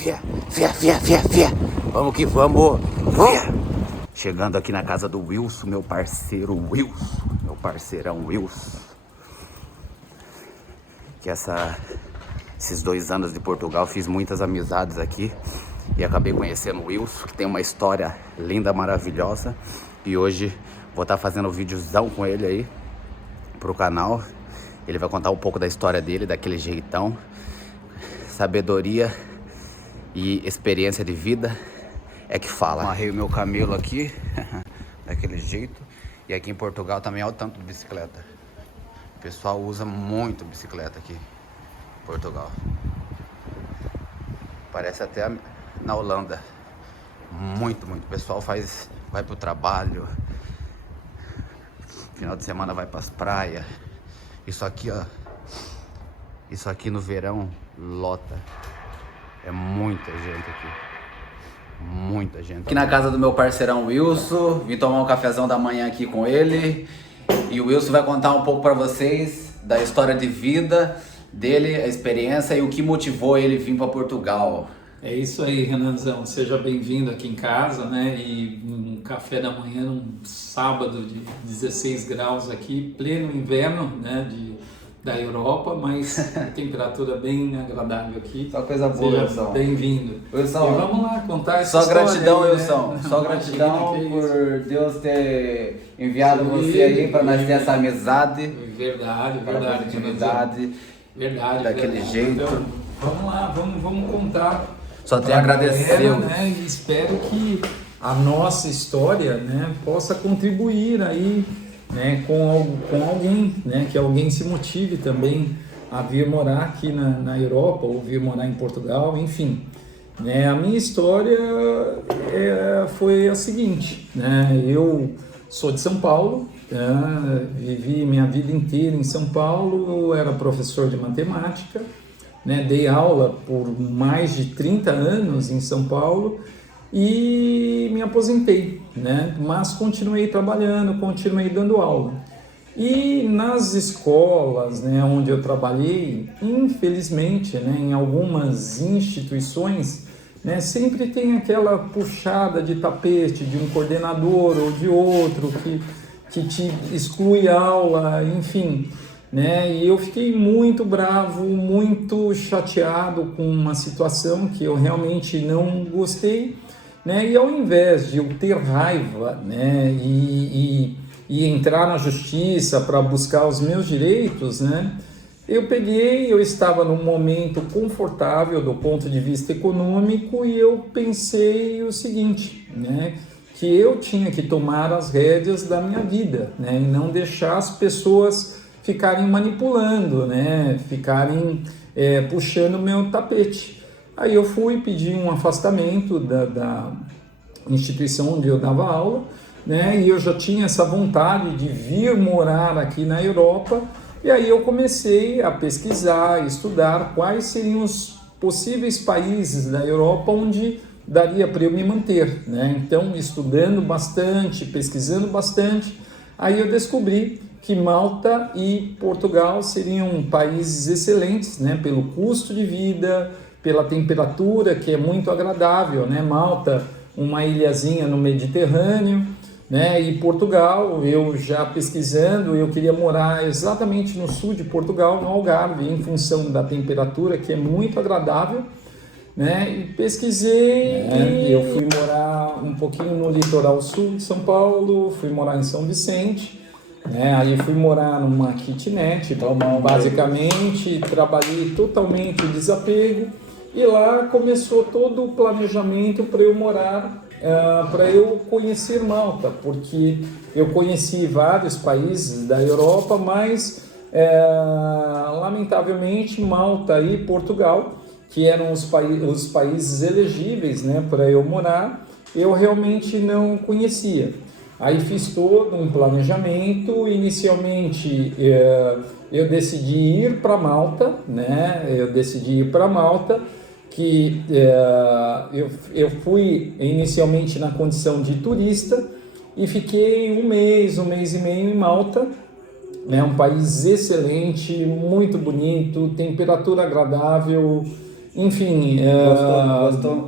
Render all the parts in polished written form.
Fia. Vamos que vamos. Fia. Chegando aqui na casa do Wilson, meu parceiro Wilson. Meu parceirão Wilson. Que esses 2 anos de Portugal fiz muitas amizades aqui. E acabei conhecendo o Wilson, que tem uma história linda, maravilhosa. E hoje vou estar fazendo um videozão com ele aí pro canal. Ele vai contar um pouco da história dele, daquele jeitão. Sabedoria e experiência de vida é que fala. Amarrei o meu camelo aqui, daquele jeito. E aqui em Portugal também, olha o tanto de bicicleta. O pessoal usa muito bicicleta aqui em Portugal. Parece até na Holanda. Muito. O pessoal vai pro trabalho. Final de semana vai pras praias. Isso aqui, ó. Isso aqui no verão lota. É muita gente aqui. Muita gente. Aqui na casa do meu parceirão Wilson. Vim tomar um cafezão da manhã aqui com ele. E o Wilson vai contar um pouco pra vocês da história de vida dele, a experiência e o que motivou ele vir para Portugal. É isso aí, Renanzão. Seja bem-vindo aqui em casa, né? E um café da manhã, num sábado de 16 graus aqui, pleno inverno, né? Da Europa, mas temperatura bem agradável aqui. Só coisa boa, Wilson. Bem-vindo. Wilson, e vamos lá contar essa só história. Gratidão, aí, Wilson. né? Só gratidão por Deus ter enviado você aí para nós ter essa amizade. Verdade. Verdade. Daquele jeito. Então, vamos lá, vamos contar. Só tenho a agradecer, né? E espero que a nossa história, né, possa contribuir aí, né, com alguém, né, que alguém se motive também a vir morar aqui na Europa ou vir morar em Portugal, enfim. Né, a minha história foi a seguinte, né, eu sou de São Paulo, vivi minha vida inteira em São Paulo, eu era professor de matemática, né, dei aula por mais de 30 anos em São Paulo e me aposentei, né, mas continuei trabalhando, continuei dando aula. E nas escolas, né, onde eu trabalhei, infelizmente, né, em algumas instituições, né, sempre tem aquela puxada de tapete de um coordenador ou de outro que te exclui aula, enfim. Né? E eu fiquei muito bravo, muito chateado com uma situação que eu realmente não gostei, né? E ao invés de eu ter raiva, né, e entrar na justiça para buscar os meus direitos, né, eu estava num momento confortável do ponto de vista econômico e eu pensei o seguinte, né, que eu tinha que tomar as rédeas da minha vida, né, e não deixar as pessoas ficarem manipulando, né? Ficarem puxando o meu tapete. Aí eu fui pedir um afastamento da instituição onde eu dava aula, né? E eu já tinha essa vontade de vir morar aqui na Europa. E aí eu comecei a pesquisar, estudar quais seriam os possíveis países da Europa onde daria para eu me manter, né? Então, estudando bastante, pesquisando bastante, aí eu descobri que Malta e Portugal seriam países excelentes, né, pelo custo de vida, pela temperatura que é muito agradável, né? Malta, uma ilhazinha no Mediterrâneo, né? E Portugal, eu já pesquisando, eu queria morar exatamente no sul de Portugal, no Algarve, em função da temperatura que é muito agradável, né? E pesquisei e eu fui morar um pouquinho no litoral sul de São Paulo, fui morar em São Vicente. Aí fui morar numa kitnet, basicamente, trabalhei totalmente o desapego e lá começou todo o planejamento para eu morar, para eu conhecer Malta, porque eu conheci vários países da Europa, mas lamentavelmente Malta e Portugal, que eram os países elegíveis, né, para eu morar, eu realmente não conhecia. Aí fiz todo um planejamento, inicialmente eu decidi ir para Malta, né? Que eu fui inicialmente na condição de turista e fiquei um mês e meio em Malta, né? Um país excelente, muito bonito, temperatura agradável, Enfim...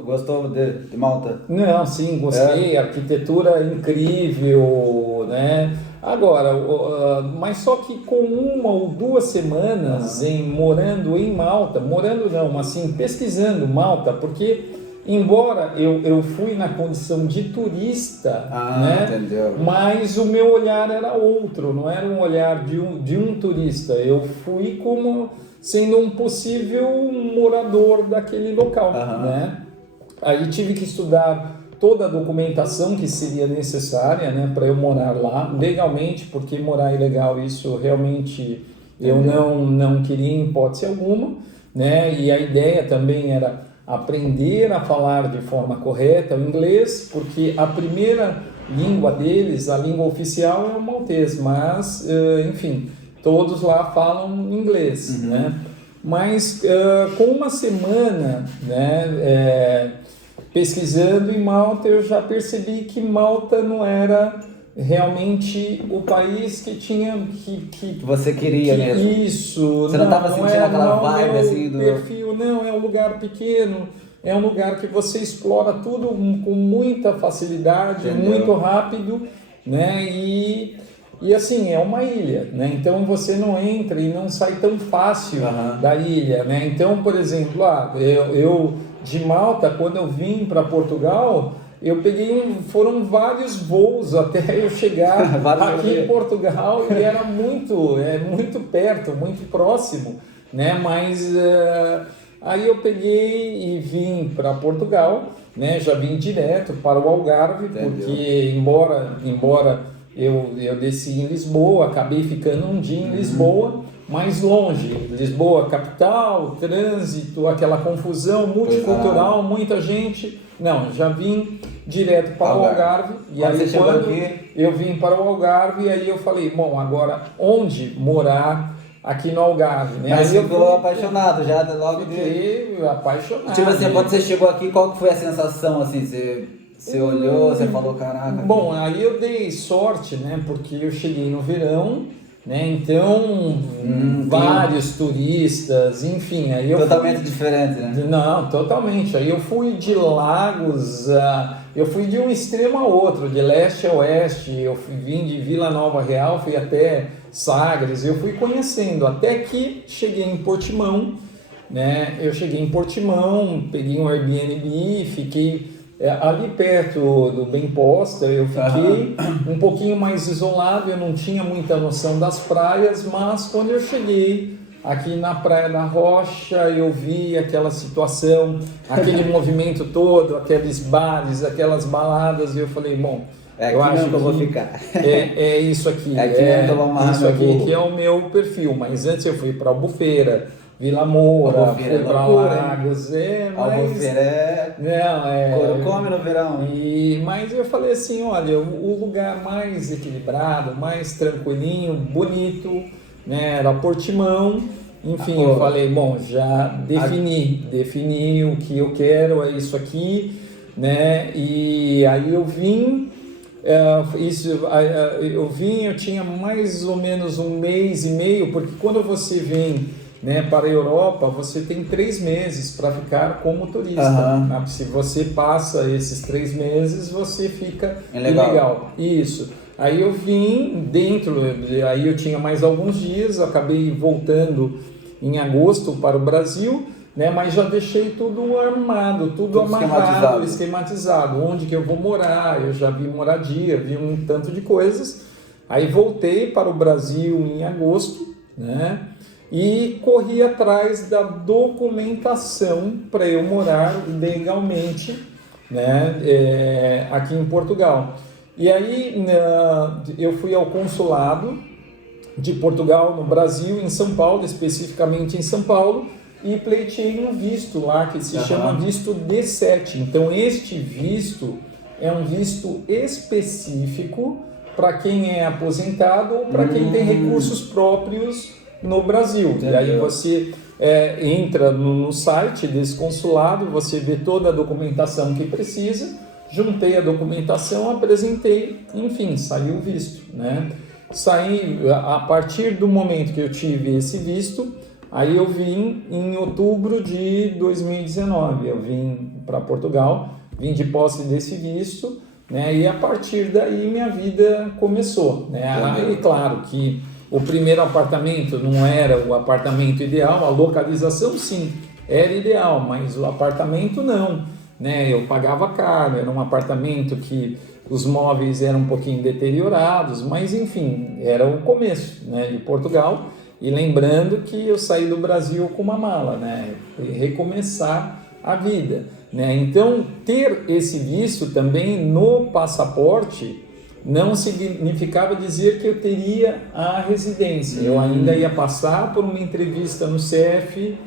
Gostou de Malta? Não, sim, gostei, arquitetura incrível, né? Agora, mas só que com 1 ou 2 semanas morando em Malta, morando não, assim, pesquisando Malta, porque embora eu fui na condição de turista, né? Entendeu. Mas o meu olhar era outro, não era um olhar de um turista, eu fui como sendo um possível morador daquele local, né? Aí tive que estudar toda a documentação que seria necessária, né, para eu morar lá legalmente, porque morar ilegal, isso realmente eu não queria em hipótese alguma, né? E a ideia também era aprender a falar de forma correta o inglês, porque a primeira língua deles, a língua oficial é o maltês, mas enfim, todos lá falam inglês, né? Mas com 1 semana, né, pesquisando em Malta, eu já percebi que Malta não era realmente o país que tinha que você queria mesmo. Isso. Você não estava sentindo aquela vibe assim do perfil, não, é um lugar pequeno, é um lugar que você explora tudo com muita facilidade, muito rápido, né? E assim, é uma ilha, né? Então você não entra e não sai tão fácil da ilha, né? Então, por exemplo, eu de Malta, quando eu vim para Portugal, eu peguei foram vários voos até eu chegar aqui em Portugal e era muito perto, muito próximo, né? Mas aí eu peguei e vim para Portugal, né? Já vim direto para o Algarve, porque embora eu desci em Lisboa, acabei ficando um dia em Lisboa, mais longe, Lisboa capital, trânsito, aquela confusão multicultural, muita gente. Não, já vim direto para o Algarve. E aí quando eu vim para o Algarve, aí eu falei, bom, agora onde morar aqui no Algarve, né? Mas aí ficou apaixonado já logo fiquei apaixonado. Tipo assim, quando você chegou aqui, qual que foi a sensação assim? Você olhou, você falou, caraca. Bom, aí eu dei sorte, né? Porque eu cheguei no verão, né? Então, vários turistas, enfim. Aí eu totalmente diferente, né? Não, totalmente. Aí eu fui de Lagos, eu fui de um extremo a outro, de leste a oeste. Eu vim de Vila Nova Real, fui até Sagres. Eu fui conhecendo, até que cheguei em Portimão, né? Eu cheguei em Portimão, peguei um Airbnb, fiquei ali perto do Bem Posta. Eu fiquei um pouquinho mais isolado, eu não tinha muita noção das praias, mas quando eu cheguei aqui na Praia da Rocha, eu vi aquela situação, aquele movimento todo, aqueles bares, aquelas baladas, e eu falei, bom, eu acho que eu vou ficar. É isso aqui, isso aqui que é o meu perfil. Mas antes eu fui para Albufeira, Vila Moura, fui para Lagos, Albufeira couro come no verão. Mas eu falei assim, olha, o lugar mais equilibrado, mais tranquilinho, bonito, né, era Portimão. Enfim, eu falei, bom, já defini o que eu quero, é isso aqui, né? E aí eu vim, eu tinha mais ou menos 1 mês e meio, porque quando você vem, né, para a Europa, você tem 3 meses para ficar como turista. Né? Se você passa esses 3 meses, você fica ilegal. Isso. Aí eu vim aí eu tinha mais alguns dias, acabei voltando em agosto para o Brasil, né, mas já deixei tudo armado, tudo amarrado, esquematizado, onde que eu vou morar, eu já vi moradia, vi um tanto de coisas. Aí voltei para o Brasil em agosto, né, e corri atrás da documentação para eu morar legalmente, né, aqui em Portugal. E aí eu fui ao consulado de Portugal no Brasil, em São Paulo, especificamente em São Paulo, e pleiteei um visto lá que se chama visto D7. Então este visto é um visto específico para quem é aposentado ou para quem tem recursos próprios no Brasil. Entendeu? E aí você entra no site desse consulado, você vê toda a documentação que precisa, juntei a documentação, apresentei, enfim, saiu o visto, né? Saí, a partir do momento que eu tive esse visto, Aí eu vim em outubro de 2019, eu vim para Portugal, vim de posse desse visto, né? E a partir daí minha vida começou, né? Aí, claro que o primeiro apartamento não era o apartamento ideal, a localização sim, era ideal, mas o apartamento não, né? Eu pagava caro, era um apartamento que os móveis eram um pouquinho deteriorados, mas enfim, era o começo, né, de Portugal. E lembrando que eu saí do Brasil com uma mala, né, recomeçar a vida, né? Então, ter esse visto também no passaporte não significava dizer que eu teria a residência. Eu ainda ia passar por uma entrevista no CEF,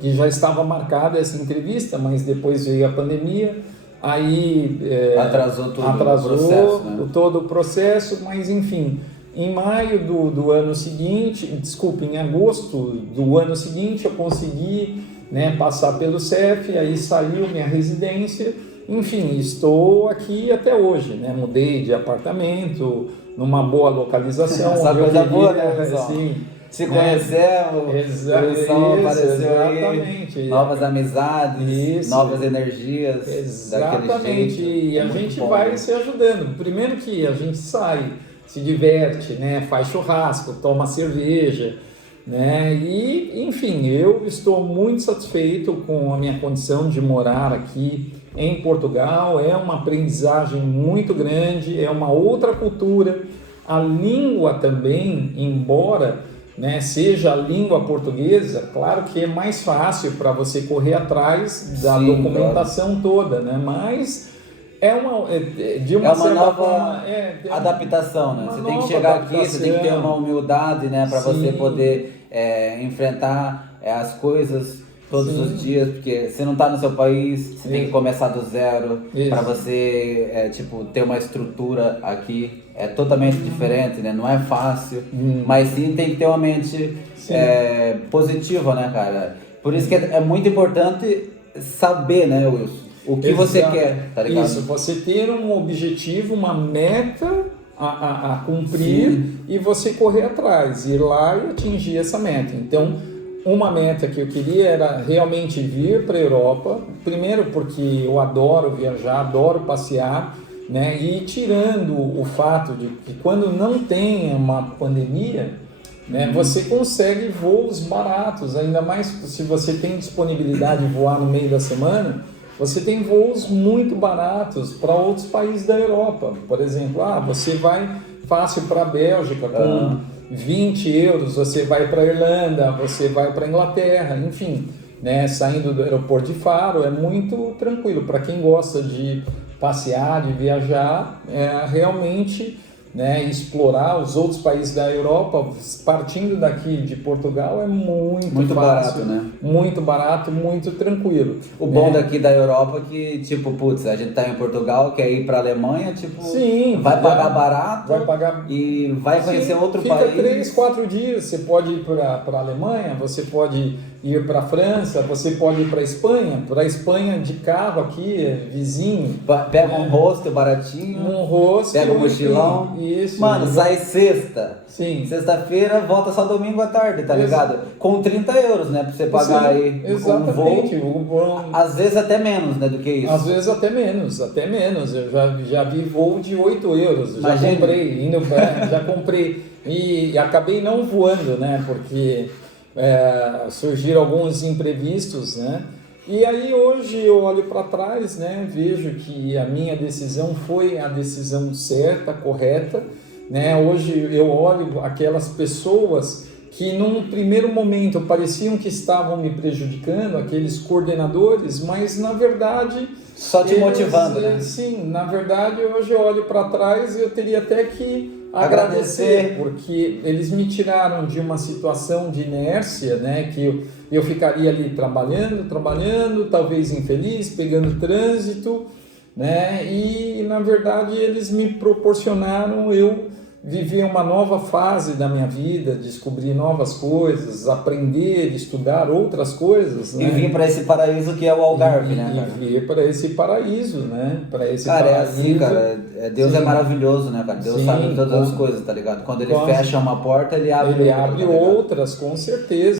que já estava marcada essa entrevista, mas depois veio a pandemia, aí atrasou todo o processo, né? todo o processo, mas enfim, em maio do ano seguinte, desculpe, em agosto do ano seguinte, eu consegui, né, passar pelo CEF, aí saiu minha residência, enfim, estou aqui até hoje, né? Mudei de apartamento, numa boa localização. Essa coisa boa, né, pessoal? Assim, se conhecemos, o som apareceu exatamente. Aí, novas amizades, Isso. novas energias, Exatamente, daquele jeito. E a gente bom, vai né? se ajudando. Primeiro que a gente sai, se diverte, né? Faz churrasco, toma cerveja, né? E, enfim, eu estou muito satisfeito com a minha condição de morar aqui em Portugal. É uma aprendizagem muito grande, é uma outra cultura. A língua também, embora, né, seja a língua portuguesa, claro que é mais fácil para você correr atrás da documentação toda, né? Mas é uma, de uma certa nova forma, adaptação, né? Você tem que chegar aqui, você tem que ter uma humildade, né, para você poder enfrentar as coisas todos os dias, porque você não está no seu país, você tem que começar do zero, para você ter uma estrutura aqui. É totalmente diferente, né? Não é fácil, mas sim tem que ter uma mente positiva, né, cara? Por isso que é muito importante saber, né, Wilson, o que você quer, tá ligado? Isso, você ter um objetivo, uma meta a cumprir e você correr atrás, ir lá e atingir essa meta. Então, uma meta que eu queria era realmente vir para a Europa, primeiro porque eu adoro viajar, adoro passear, né? E tirando o fato de que quando não tem uma pandemia, né, você consegue voos baratos, ainda mais se você tem disponibilidade de voar no meio da semana, você tem voos muito baratos para outros países da Europa. Por exemplo, você vai fácil para a Bélgica com 20 euros, você vai para a Irlanda, você vai para a Inglaterra, enfim, né, saindo do aeroporto de Faro, é muito tranquilo. Para quem gosta de passear, de viajar, realmente, né, explorar os outros países da Europa, partindo daqui de Portugal, é muito fácil, barato, né? Muito barato, muito tranquilo. O bom daqui da Europa é que, a gente tá em Portugal, quer ir pra Alemanha, sim, vai pagar barato, vai pagar, e vai conhecer outro país. Fica 3, 4 dias, você pode ir para a Alemanha, você pode ir para a França, você pode ir para a Espanha. Para a Espanha de carro aqui, vizinho. Pega um hostel baratinho, pega um mochilão. Isso. Mano, sai sexta. Sim. Sexta-feira, volta só domingo à tarde, tá ligado? Com 30 euros, né? Pra você pagar aí exatamente. um voo. Às vezes até menos, né, do que isso. Às vezes até menos. Eu já vi voo de 8 euros. Imagina. Já comprei. E acabei não voando, né? Porque surgiram alguns imprevistos, né? E aí hoje eu olho para trás, né? Vejo que a minha decisão foi a decisão certa, correta, né? Hoje eu olho aquelas pessoas que num primeiro momento pareciam que estavam me prejudicando, aqueles coordenadores, mas na verdade... Só te motivando, né? Sim, na verdade hoje eu olho para trás e eu teria até que agradecer, porque eles me tiraram de uma situação de inércia, né, que eu ficaria ali trabalhando, talvez infeliz, pegando trânsito, né, e na verdade eles me proporcionaram eu viver uma nova fase da minha vida, descobrir novas coisas, aprender, estudar outras coisas, né? E vir para esse paraíso que é o Algarve, né? E vir para esse paraíso, né? Para esse cara, paraíso. É assim, cara. Deus é maravilhoso, né, cara? Deus sabe todas as coisas, tá ligado? Quando ele fecha uma porta, ele abre outras, com certeza.